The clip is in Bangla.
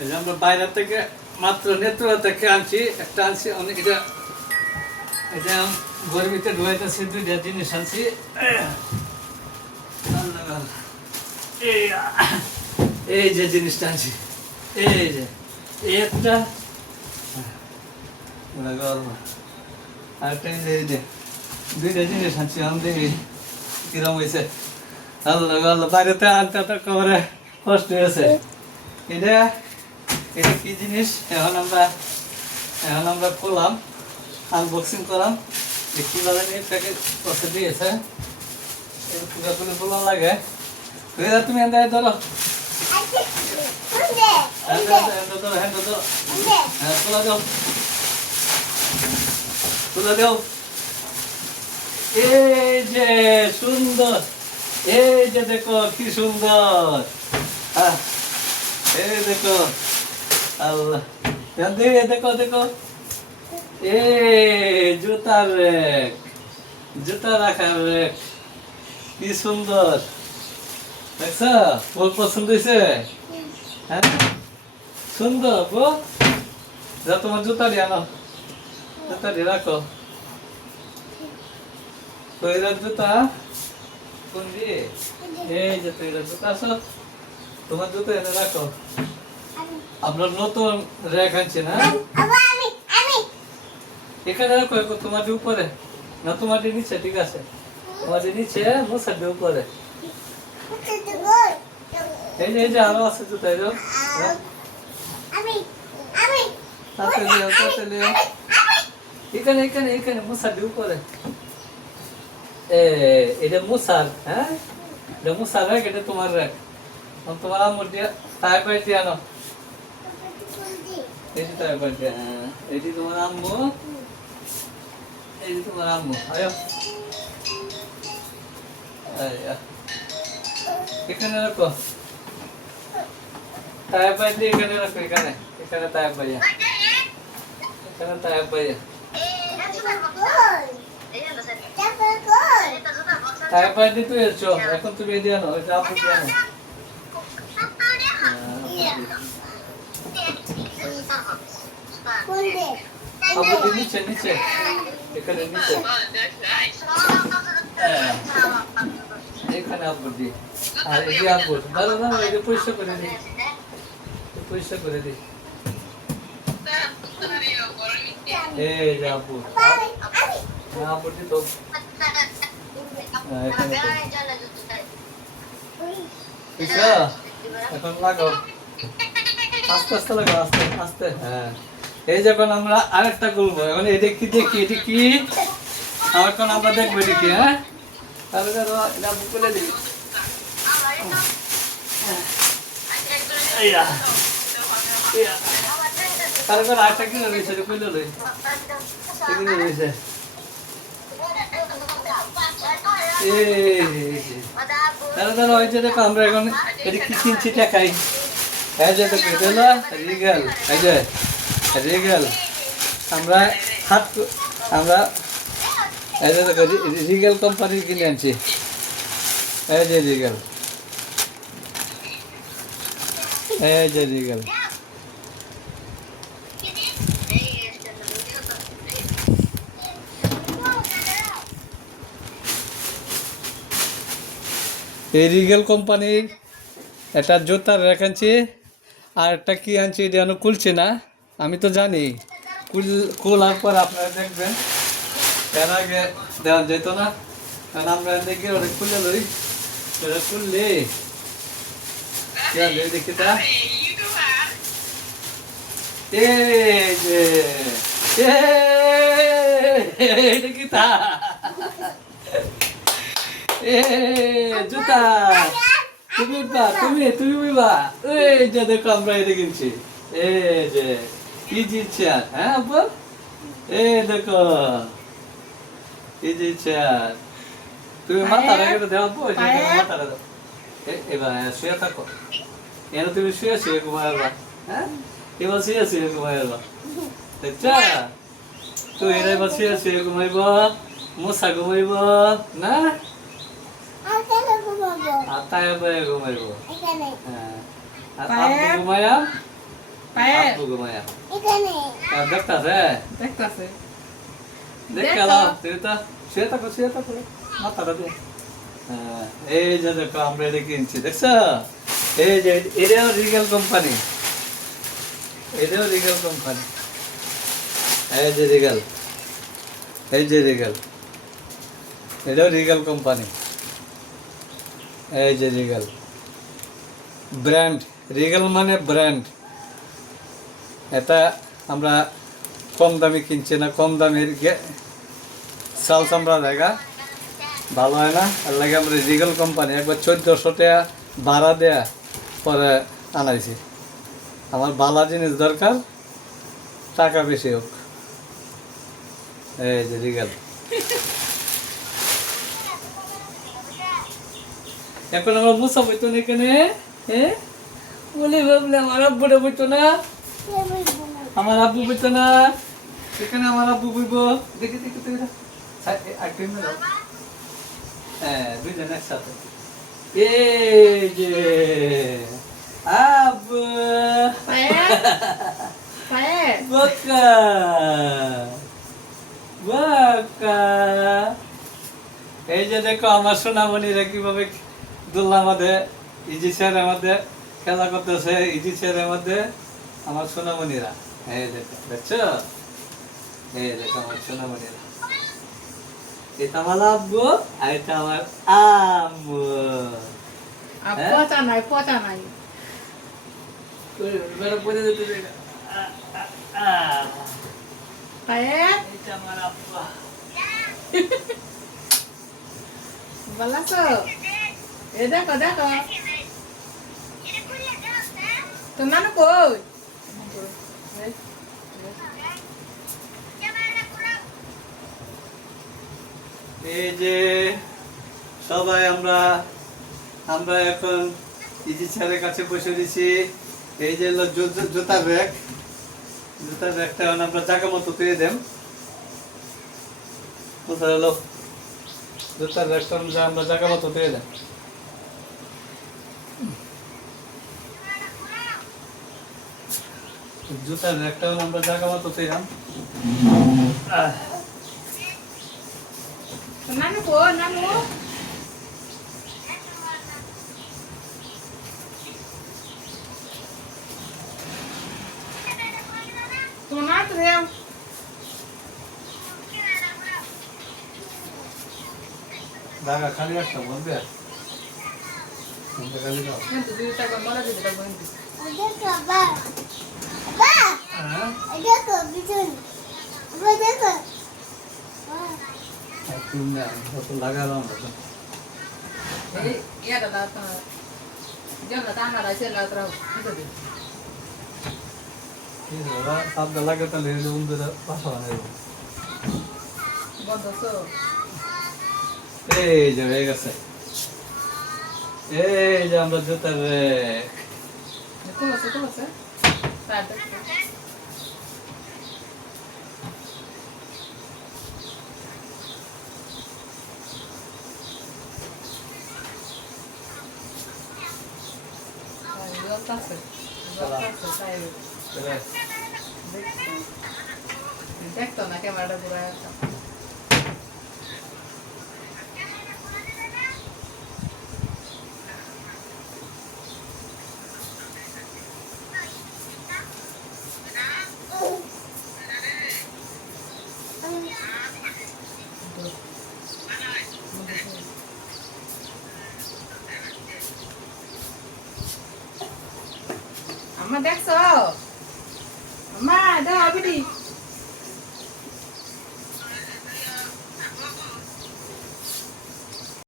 এই যে আমরা বাইরে থেকে মাত্র নেত্রকোনা থেকে আনছি, একটা আনছি অনেক, এটা এটা গরমিতে ঢুকাইতেছি, দুইটা জিনিস আনছি। এই যে জিনিসটা আনছি, এই যে একটা আরেকটা, এই যে দুইটা জিনিস আনছি। আমাদের কিরম হয়েছে, আল্লাহ আল্লাহ, বাইরেতে আনতে একেবারে কষ্ট হয়েছে। এটা এটা কি জিনিস, এখন আমরা করলাম, আনবক্সিং করলাম, যে কীভাবে নিয়ে প্যাকেট করতে দিয়েছে, পুরোপুরি বলা লাগে। তুমি এনে ধরো, তুলে দাও। এই যে সুন্দর, এই যে দেখো কি সুন্দর, এই দেখো, আল্লাহ দেখো দেখো, এই জুতার রেক, জুতা রাখার রেক, কি সুন্দর দেখছ, খুব পছন্দ হয়েছে। হ্যাঁ সুন্দর গো, যা তোমার জুতা দিয়ে আনো, জুতা দিয়ে রাখো। তৈরার জুতা কোন দিয়ে, এই যে তৈরার জুতা, আসো তোমার জুতা এনে রাখো। আমরা নতুন র্যাক আনছি না, এখানে রাখো, তোমার উপরে না তোমার নিচে, ঠিক আছে, তোমার নিচে মশার উপরে। এই যে এই যে আরো আছে জুতা, এখানে এখানে এখানে মশার উপরে, এটা মশার, হ্যাঁ এটা মশার র্যাক, এটা তোমার র্যাক। তোমার আম্মুর দিয়ে তাই পাই দিয়ে আনো, এই যে তাই পাই দিয়ে, হ্যাঁ এটি তোমার আম্মু, এই যে তোমার আম্মু, আয়ো এখানে রাখো, তাই পাই দিয়ে এখানে রাখো, এখানে এখানে তাই পাইয়া, এখানে তাই পাইয়া, তাই পাই দিয়ে তুই এসছো, এখন তুমি দিয়ে আনো, ওইটা আপু দিয়ে আনো। আপু নিচে নিচে, এখানে নিচে, এখানে আপু দি, আর এই যে আপু দাদা দাদা, এটা পরিষ্কার করে দিই, পরিষ্কার করে দিই, এই যে আপু, আপু দি তো এখানে, এখন লাগাও, আস্তে আস্তে লাগাও, আস্তে আস্তে, হ্যাঁ। এই যখন আমরা আরেকটা করবো, এখন এটা কি দেখি, এটি কি এখন আমরা দেখবো, এটি কি, হ্যাঁ তাহলে এটা খুলে দিই, তারপর আরেকটা কিনে রয়েছে, খুলে লই, কিনে রয়েছে, তাহলে হয়েছে। দেখো আমরা এখন এটি কি কিনছি টাকাই, এই যে দেখো এটা হলো রিগেল, এই যে রিগেল, আমরা আমরা এই যে দেখো রিগেল কোম্পানির কিনে আনছি, এই যে রিগেল, এই যে রিগেল, এই রিগেল কোম্পানির একটা জুতার র্যাক আনছি, আর একটা কি আনছি এটা যেন খুলছে না, আমি তো জানি খোলার পর আপনারা দেখবেন, এর আগে দেওয়া যেত না, কারণ আমরা দেখি ওটা খুলে লই, ওটা খুললে দেখি তা, এই যে এটা কি তা, জুতা তুমি বা তুমি বা, এই যে দেখো আমরা এটা কিনছি, এই যে ইজি চেয়ার, হ্যাঁ আপু, এই দেখো ইজি চেয়ার, তুমি মাথা রেখে তো দেওয়া, মাথা রেখো, এবার শুয়ে থাকো, এনে তুমি শুয়ে শুয়ে ঘুমাইবা, হ্যাঁ এবার শুয়ে শুয়ে ঘুমাইবা, দেখছা তুই এবার শুয়ে শুয়ে ঘুমাইব, মশা ঘুমাইব না, আর তাই বয়ে ঘুমাইবো এখানে হ্যাঁ আর পায়ে? আব্বু ঘুমায়া পায়ে আব্বু ঘুমায়া এখানে আর দেখতাছে দেখতাছে দেখ দেখো। খেলা তুই তো শুয়ে থাকো মাথাটা দিয়ে হ্যাঁ এই যে দেখো আমরা এটা কিনছি দেখছো এই যে এটাও রিগেল কোম্পানি এটাও রিগেল কোম্পানি এই যে রিগেল এটাও রিগেল কোম্পানি এই যে রিগেল ব্র্যান্ড রিগেল মানে ব্র্যান্ড এটা আমরা কম দামে কিনছি না কম দামের চাল চামড়া জায়গা ভালো হয় না আর লাগে আমরা রিগেল কোম্পানি একবার 1400 টাকা ভাড়া দেয়া পরে আনাইছি আমার ভালো জিনিস দরকার টাকা বেশি হোক এই যে রিগেল এখন আমার মুসা বইতো না এখানে হ্যাঁ বলি ভাবলে আমার আব্বুটা বইতো না আমার আব্বু বইতো না এখানে আমার আব্বু বইব দেখি হ্যাঁ দুইজন একসাথে এই যে আব্বু পায়ে পায়ে বাকা এই যে দেখো আমার সোনামণিরা কিভাবে দোলনার মধ্যে ইজি চেয়ারের মধ্যে খেলা করতেছে ইজি চেয়ারের মধ্যে আমার সোনামণিরা এই দেখো দেখছো এই দেখো আমার সোনামণিরা এটা আমার আব্বু আর এটা আমার আম্মু আর হ্যাঁ? পচা নাই বেরো পড়ে যেতে দে। পায়ে এটা আমার আব্বা ভালো আছো এ দেখো তো নানু কই এই যে সবাই আমরা এখন ইজি স্যারের কাছে বসে দিছি এই যে হলো জুতার ব্যাগটা এখন আমরা জায়গা মতো পেয়ে দেন কোথায় হলো জুতার ব্যাগটা আমরা জায়গা মতো পেয়ে দেন জুতার ব্যাগটা আমরা জায়গা মতো পেলাম তো নানু কই নানু তোমার তো রে জায়গা খালি একটা বলবে খালি দাও কিন্তু দুইটা করে মারা দিতে পারবো দেখো বাবা হ্যাঁ দেখো বিজন দেখো তুমি লাগালাম এই ইয়াটা দাও তো জন্য তানা রাইছে লাউতরা দিতে শব্দ লাগে তাহলে বন্ধুরা বাসা বানাইব বন্ধ তো এই যে হয়ে গেছে এই যে আমরা জুতার ব্যাগ কোলাছে তার দেখো জলতাছে তাই দেখতো না ক্যামেরাটা পুরো একটা Amma দেখছো? আম্মা দাও আবিদি